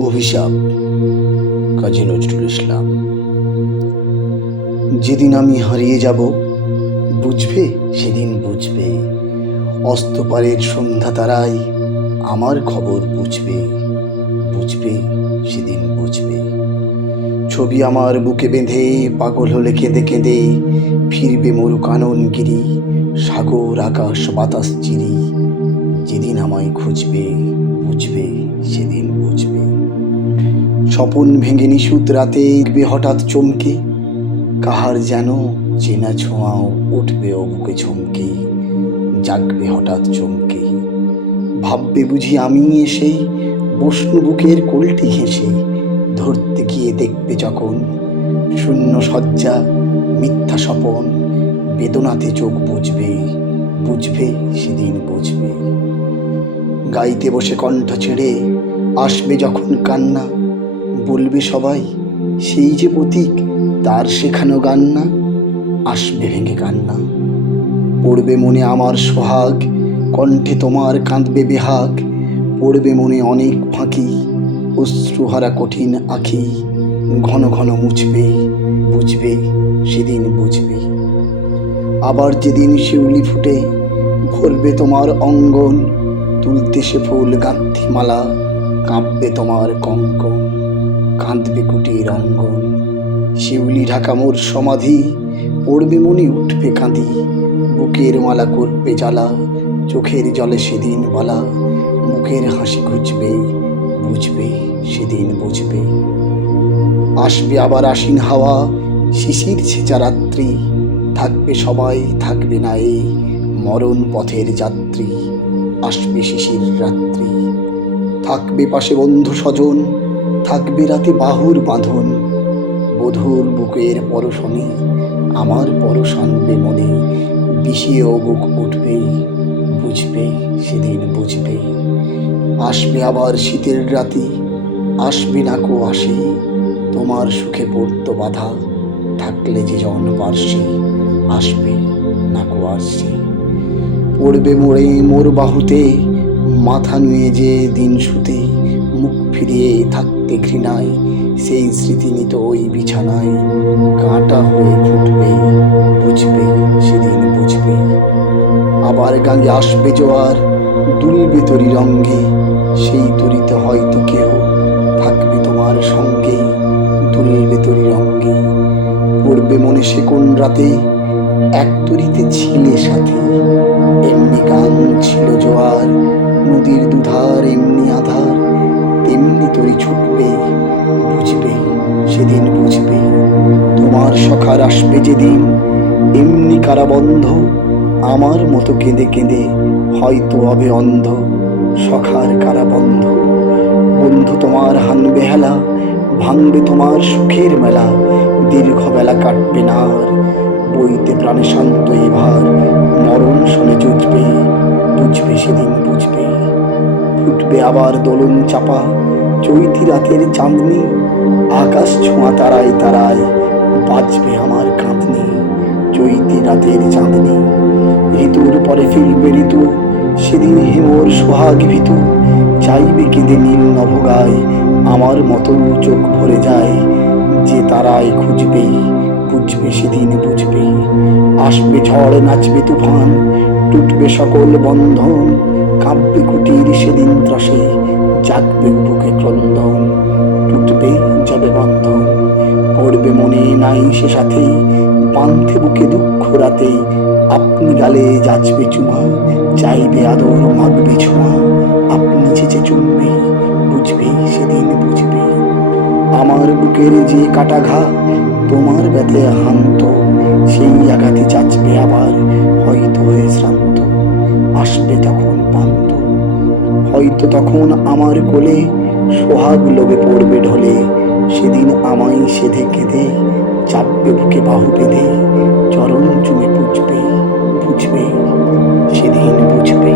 অভিশাপ, কাজী নজরুল ইসলাম। যেদিন আমি হারিয়ে যাব, বুঝবে সেদিন বুঝবে, অস্তপারের সন্ধ্যা তারায় আমার খবর বুঝবে, বুঝবে সেদিন বুঝবে। ছবি আমার বুকে বেঁধে পাগল হলে কেঁদে কেঁদে ফিরবে মরু কাননগিরি, সাগর আকাশ বাতাস চিরি। যেদিন আমায় খুঁজবে, বুঝবে সেদিন বুঝবে। স্বপন ভেঙে নিশুত রাতে দেখবে হঠাৎ চমকে, কাহার যেন চেনা ছোঁয়াও উঠবে ও বুকে চমকে, জাগবে হঠাৎ চমকে। ভাববে বুঝি আমি এসে বসনু বুকের কোলটি ঘেঁষে, ধরতে গিয়ে দেখবে যখন শূন্য শয্যা মিথ্যা স্বপন, বেদনাতে চোখ বুঝবে, বুঝবে সেদিন বুঝবে। গাইতে বসে কণ্ঠ ছেড়ে আসবে যখন কান্না, বলবে সবাই সেই যে প্রতীক তার শেখানো গান না। আসবে ভেঙে কান্না, পড়বে মনে আমার সোহাগ, কণ্ঠে তোমার কাঁদবে বেহাগ। পড়বে মনে অনেক ফাঁকি, অশ্রুহারা কঠিন আঁখি। ঘন ঘন মুছবে, বুঝবে সেদিন বুঝবে। আবার যেদিন শিউলি ফুটে ভরবে তোমার অঙ্গন, তুলতে সে ফুল গাঁথি মালা, কাঁপবে তোমার কঙ্কন, কাঁদবে কুটির অঙ্গন। শিউলি ঢাকা মোর সমাধি, পড়বে মনে উঠবে কাঁদি। বুকের মালা করবে জ্বালা, চোখের জলে সেদিন বলা। মুখের হাসি ঘুচবে, বুঝবে সেদিন বুঝবে। আসবে আবার আশ্বিন হাওয়া, শিশির ছেঁচা রাত্রি। থাকবে সবাই, থাকবে না এই মরণ পথের যাত্রী। আসবে শিশির রাত্রি, থাকবে পাশে বন্ধু স্বজন, থাকবে রাতে বাহুর বাঁধন। বধুর বুকের পরশনে আমার পরশ আনবে মনে, বিষিয়েও বুক উঠবে, বুঝবে সেদিন বুঝবে। আসবে আবার শীতের রাতে, আসবে না কো আসে, তোমার সুখে পড়তো বাধা, থাকলে যে জন পার্শ্বে, আসবে না কো আসে। পড়বে মোড়ে মোর বাহুতে, মাথা নুয়ে যে দিন শুতে, মুখ ফিরিয়ে থাকতে ঘৃণায়, সেই স্মৃতি নিত ওই বিছানায়। কাঁটা হয়ে ফুটবে, বুঝবে সেদিন বুঝবে। আবার গাঙে আসবে জোয়ার, দুলবে তরি রঙ্গে, সেই তরিতে হয়তো কেউ থাকবে তোমার সঙ্গে, দুলবে তরি রঙ্গে। পড়বে মনে সে কোন রাতে এক তরিতে ছিলে সাথে, এমনি গান ছিল জোয়ার, নদীর দুধার এমনি আধার। তেমনি তরি ছুটবে, বুঝবে সেদিন বুঝবে। তোমার সখার আসবে যেদিন এমনি কারাবন্ধ, আমার মতো কেঁদে কেঁদে হয়তো হবে অন্ধ। সখার কারাবন্ধ, বন্ধু তোমার হানবে হেলা, ভাঙবে তোমার সুখের মেলা। দীর্ঘ বেলা কাটবে না আর, বইতে প্রাণে শান্ত এবার। মরণ শোনে জুঝবে, বুঝবে সেদিন বুঝবে। ফুটবে আবার দোলন চাপা, চৈতি রাতের চাঁদনি। আকাশ ছোঁয়া তারায় তারায়, বাজবে আমার কাঁদনি। চৈতি রাতের চাঁদনি, ঋতুর পরে ফিরবে ঋতু, সেদিন হেমোর সোহাগ ভীতু। চাইবে কেঁদে নীল নভগায়, আমার মতো চোখ ভরে যায়। যে তারায় খুঁজবে, বুঝবে সেদিন বুঝবে। আসবে ঝড় নাচবে তুফান, টুটবে সকল বন্ধন। কাঁপবে কুটির সেদিন ত্রাসে, জাগবে বুকে ক্রন্দন। টুটবে যাবে বন্ধন, পড়বে মনে নাই সে সাথে, বাঁধে বুকে দুঃখ রাতে। আপনি গালে যাচবে চুমা, চাইবে আদর মাগবে ছোঁয়া। আপনি চেঁচে চুমবে, বুঝবে সেদিন বুঝবে। আমার বুকের যে কাটা ঘা, তোমার ব্যথে হান্ত, সেই আঘাতে যাচবে আবার হয়তো হয়ে শ্রান্ত। আসবে তখন পান্ত, হয়তো তখন আমার কোলে সোহাগ লোভে পড়বে ঢলে। সেদিন আমায় সেধে কেঁদে চাপবে বুকে বাহু বেঁধে, চরণ চুমে বুঝবে, বুঝবে সেদিন বুঝবে।